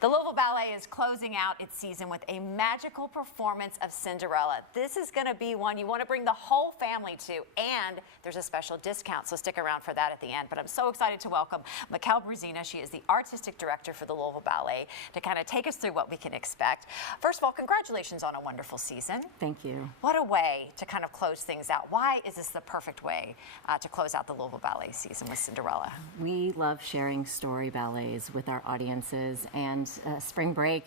The Louisville Ballet is closing out its season with a magical performance of Cinderella. This is going to be one you want to bring the whole family to, and there's a special discount, so stick around for that at the end. But I'm so excited to welcome Mikkel Brezina. She is the artistic director for the Louisville Ballet, to kind of take us through what we can expect. First of all, congratulations on a wonderful season. Thank you. What a way to kind of close things out. Why is this the perfect way to close out the Louisville Ballet season with Cinderella? We love sharing story ballets with our audiences, and spring break,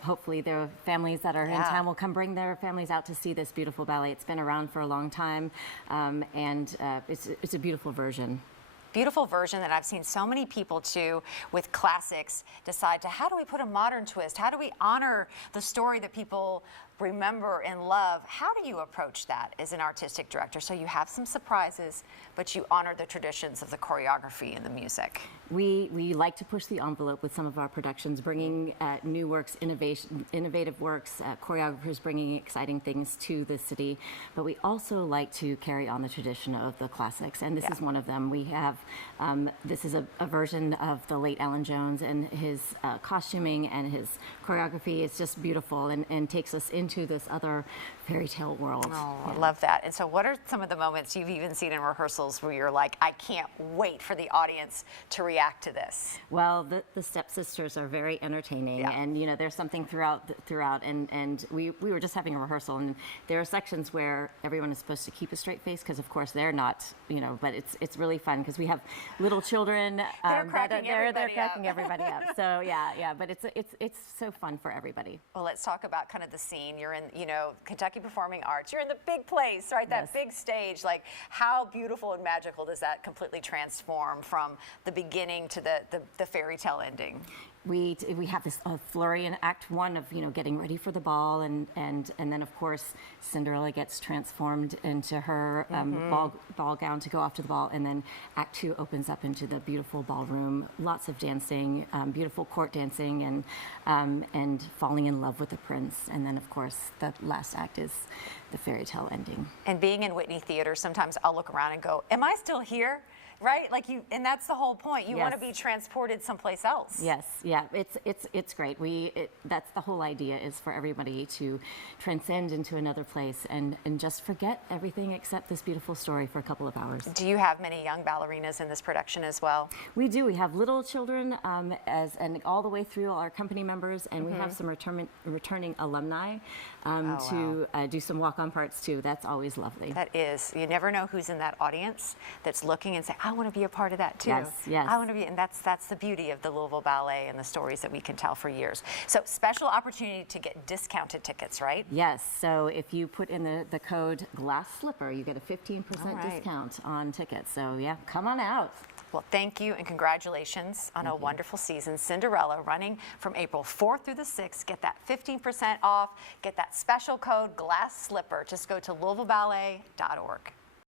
hopefully the families that are in town will come bring their families out to see this beautiful ballet. It's been around for a long time, and it's a beautiful version. Beautiful version that I've seen so many people too with classics decide to, how do we put a modern twist? How do we honor the story that people remember and love? How do you approach that as an artistic director? So you have some surprises, but you honor the traditions of the choreography and the music. We like to push the envelope with some of our productions, bringing new works, innovative works, choreographers bringing exciting things to the city. But we also like to carry on the tradition of the classics, and this is one of them. We have, this is a version of the late Alan Jones, and his costuming and his choreography is just beautiful, and takes us into this other fairy tale world. Oh, I love that. And so what are some of the moments you've even seen in rehearsals where you're like, I can't wait for the audience to react to this? Well, the stepsisters are very entertaining, and you know, there's something throughout, and we were just having a rehearsal, and there are sections where everyone is supposed to keep a straight face, because of course they're not, you know, but it's really fun because we have little children they're cracking everybody up. So yeah, but it's so fun for everybody. Well, let's talk about kind of the scene. You're in, you know, Kentucky Performing Arts. You're in the big place, right? That big stage. Like, how beautiful and magical does that completely transform from the beginning to the fairy tale ending? We have this flurry in Act 1 of, you know, getting ready for the ball, and then of course Cinderella gets transformed into her ball gown to go off to the ball, and then Act 2 opens up into the beautiful ballroom, lots of dancing, beautiful court dancing, and falling in love with the prince, and then of course the last act is the fairy tale ending. And being in Whitney Theater, sometimes I'll look around and go, am I still here? Right, like and that's the whole point. You want to be transported someplace else. Yes, yeah, it's great. That's the whole idea, is for everybody to transcend into another place and just forget everything except this beautiful story for a couple of hours. Do you have many young ballerinas in this production as well? We do. We have little children, and all the way through all our company members, and we have some returning alumni to do some walk-on parts too. That's always lovely. That is. You never know who's in that audience that's looking and saying, I want to be a part of that too. Yes. I want to be, and that's the beauty of the Louisville Ballet and the stories that we can tell for years. So special opportunity to get discounted tickets, right? Yes. So if you put in the code Glass Slipper, you get a 15% discount on tickets. So yeah, come on out. Well, thank you and congratulations on a wonderful season. Cinderella, running from April 4th through the 6th. Get that 15% off. Get that special code Glass Slipper. Just go to LouisvilleBallet.org.